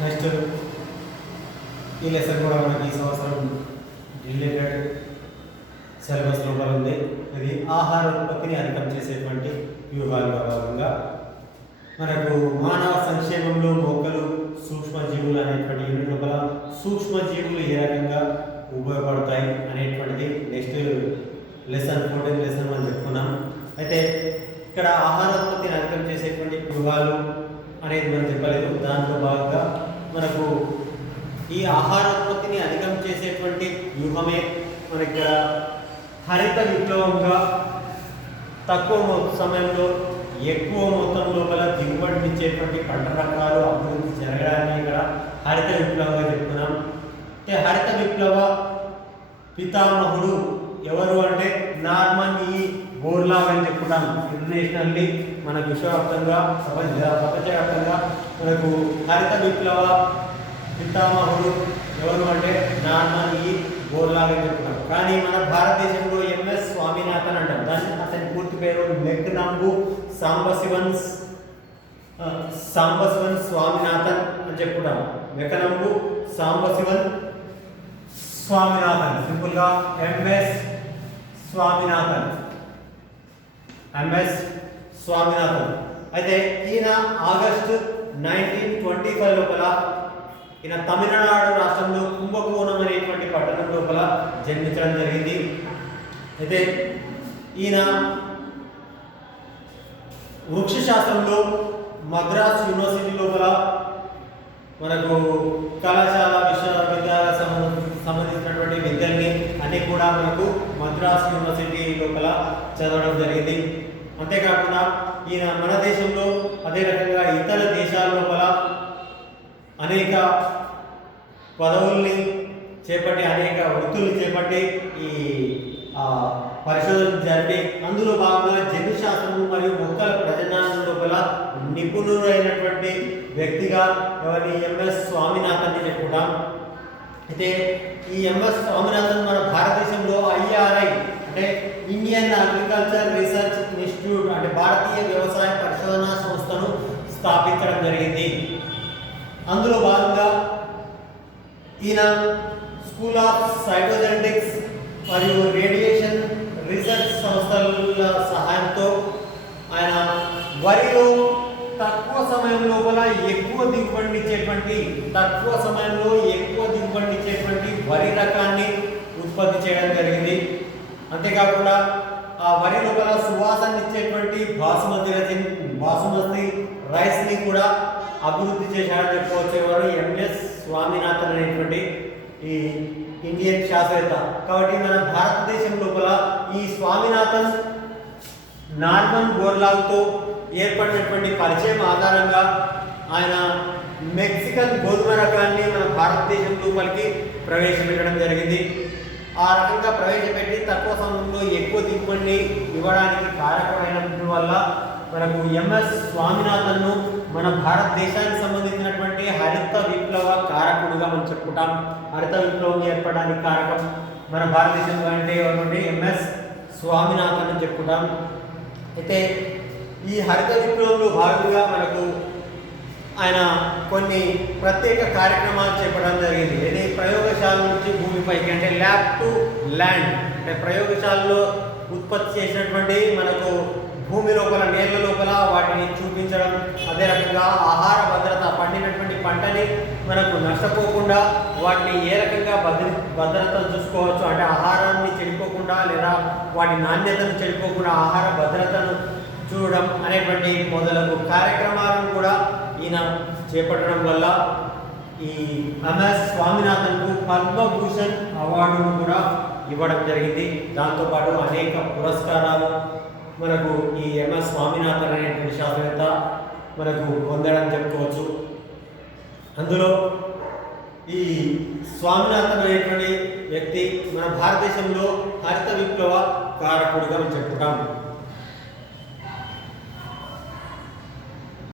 Next ఈ lesson కూడా మనకి ఈ సంవత్సరం రిలేటెడ్ సిలబస్ లోపల ఉంది. ఇది ఆహార ఉత్పత్తిని అధికం చేసేటువంటి వ్యూహాలుగా భాగంగా మనకు మానవ సంక్షేమంలో మొక్కలు సూక్ష్మజీవులు అనేటువంటి యూనిట్ లోపల సూక్ష్మజీవులు ఏ రకంగా ఉపయోగపడతాయి అనేటువంటిది నెక్స్ట్ లెసన్ 14 లెసన్ మనం చెప్పుకున్నాం. అయితే ఇక్కడ ఆహారోత్పత్తిని అధికం చేసేటువంటి వ్యూహాలు అనేది మనం చెప్పలేదు. దాంట్లో భాగంగా మనకు ఈ ఆహారోత్పత్తిని అధికం చేసేటువంటి వ్యూహమే మన ఇక్కడ హరిత విప్లవంగా తక్కువ సమయంలో ఎక్కువ మొత్తం లోపల దిగుబడినిచ్చేటువంటి పంట రకాలు అభివృద్ధి జరగడాన్ని ఇక్కడ హరిత విప్లవంగా చెప్పుకున్నాం. హరిత విప్లవ పితామహుడు ఎవరు అంటే నార్మన్ ఈ బోర్లాగ్ అని చెప్పుకుంటాం. ఇంటర్నేషనల్లీ మన విశ్వవ్యాప్తంగా ప్రపంచవ్యాప్తంగా మనకు హరిత విప్లవ పితామహుడు ఎవరు అంటే నార్మన్ ఈ బోర్లాగ్ అని చెప్పుకుంటాం. కానీ మన భారతదేశంలో ఎంఎస్ స్వామినాథన్ అంటాం. దాన్ని అతని పూర్తి పేరు మెక్నంబు సాంబశివన్ స్వామినాథన్ అని చెప్పుకుంటాం. మెకనంబు సాంబశివన్ స్వామినాథన్, సింపుల్గా ఎంఎస్ స్వామినాథన్. అయితే ఈయన ఆగస్టు 1925 లోపల ఈయన తమిళనాడు రాష్ట్రంలో కుంభకోణం అనేటువంటి పట్టణం లోపల జన్మించడం జరిగింది. అయితే ఈయన వృక్షశాస్త్రంలో మద్రాస్ యూనివర్సిటీ లోపల మనకు కళాశాల విశ్వవిద్యాలయాలకు సంబంధించినటువంటి విద్యల్ని అన్ని కూడా మనకు మద్రాస్ యూనివర్సిటీ లోపల చదవడం జరిగింది. అంతేకాకుండా ఈయన మన దేశంలో అదే రకంగా ఇతర దేశాల లోపల అనేక పదవుల్ని చేపట్టి అనేక వృత్తుల్ని చేపట్టి ఈ పరిశోధన జరిపి అందులో భాగంగా జన్యుశాస్త్రము మరియు మొక్కల ప్రజననం లోపల నిపుణులైనటువంటి వ్యక్తిగా ఎవరిని ఎంఎస్ స్వామినాథన్ చెప్పుకుంటాం. అయితే ఈ ఎంఎస్ స్వామినాథన్ మన భారతదేశంలో IRI అంటే ఇండియన్ అగ్రికల్చర్ రీసెర్చ్ ఇన్స్టిట్యూట్ అంటే భారతీయ వ్యవసాయ పరిశోధనా సంస్థను స్థాపించడం జరిగింది. అందులో భాగంగా ఈయన స్కూల్ ఆఫ్ సైటోజెనెటిక్స్ మరియు రేడియేషన్ రీసెర్చ్ సంస్థల సహాయంతో ఆయన వరిలో తక్కువ సమయం లోపల ఎక్కువ దిగుబడినిచ్చేటువంటి వరి రకాన్ని ఉత్పత్తి చేయడం జరిగింది. అంతేకాకుండా ఆ వరి లోపల సువాసననిచ్చేటువంటి బాసుమతి రైస్ని కూడా అభివృద్ధి చేశాడని చెప్పుకోవచ్చు. ఎవరు ఎంఎస్ స్వామినాథన్ అనేటువంటి ఈ ఇండియన్ శాస్త్రవేత్త. కాబట్టి మన భారతదేశం లోపల ఈ స్వామినాథన్ నార్మన్ బోర్లాగ్తో ఏర్పడినటువంటి పరిచయం ఆధారంగా ఆయన మెక్సికన్ గోధుమ రకాన్ని మన భారతదేశం లోపలికి ప్రవేశపెట్టడం జరిగింది. ఆ రకంగా ప్రవేశపెట్టి తక్కువ సమయంలో ఎక్కువ దిగుబడిని ఇవ్వడానికి కారకమైనటువంటి వల్ల మనకు ఎంఎస్ స్వామినాథన్ను మన భారతదేశానికి సంబంధించినటువంటి హరిత విప్లవ కారకుడుగా మనం చెప్పుకుంటాం. హరిత విప్లవం ఏర్పడడానికి కారకం మన భారతదేశంలో అంటే ఎవరంటే ఎంఎస్ స్వామినాథన్ అని చెప్పుకుంటాం. అయితే ఈ హరిత విప్లవంలో భాగంగా మనకు ఆయన కొన్ని ప్రత్యేక కార్యక్రమాలు చేపట్టడం జరిగింది. ఇది ప్రయోగశాల నుంచి భూమిపైకి అంటే ల్యాబ్ టు ల్యాండ్ అంటే ప్రయోగశాలలో ఉత్పత్తి చేసినటువంటి మనకు భూమి లోపల నేల లోపల వాటిని చూపించడం. అదే రకంగా ఆహార భద్రత పండినటువంటి పంటని మనకు నష్టపోకుండా వాటిని ఏ రకంగా భద్రతను చూసుకోవచ్చు అంటే ఆహారాన్ని చెడిపోకుండా లేదా వాటి నాణ్యతను చెడిపోకుండా ఆహార భద్రతను చూడడం అనేటువంటి మొదలగు కార్యక్రమాలను కూడా ఈయన చేపట్టడం వల్ల ఈ ఎంఎస్ స్వామినాథన్కు పద్మభూషణ్ అవార్డును కూడా ఇవ్వడం జరిగింది. దాంతోపాటు అనేక పురస్కారాలు మనకు ఈ ఎంఎస్ స్వామినాథన్ అనేటువంటి శాస్త్రవేత్త మనకు పొందడం చెప్పుకోవచ్చు. అందులో ఈ స్వామినాథన్ అనేటువంటి వ్యక్తి మన భారతదేశంలో హరిత విప్లవ కారకుడిగా మనం చెప్పుకుంటాం.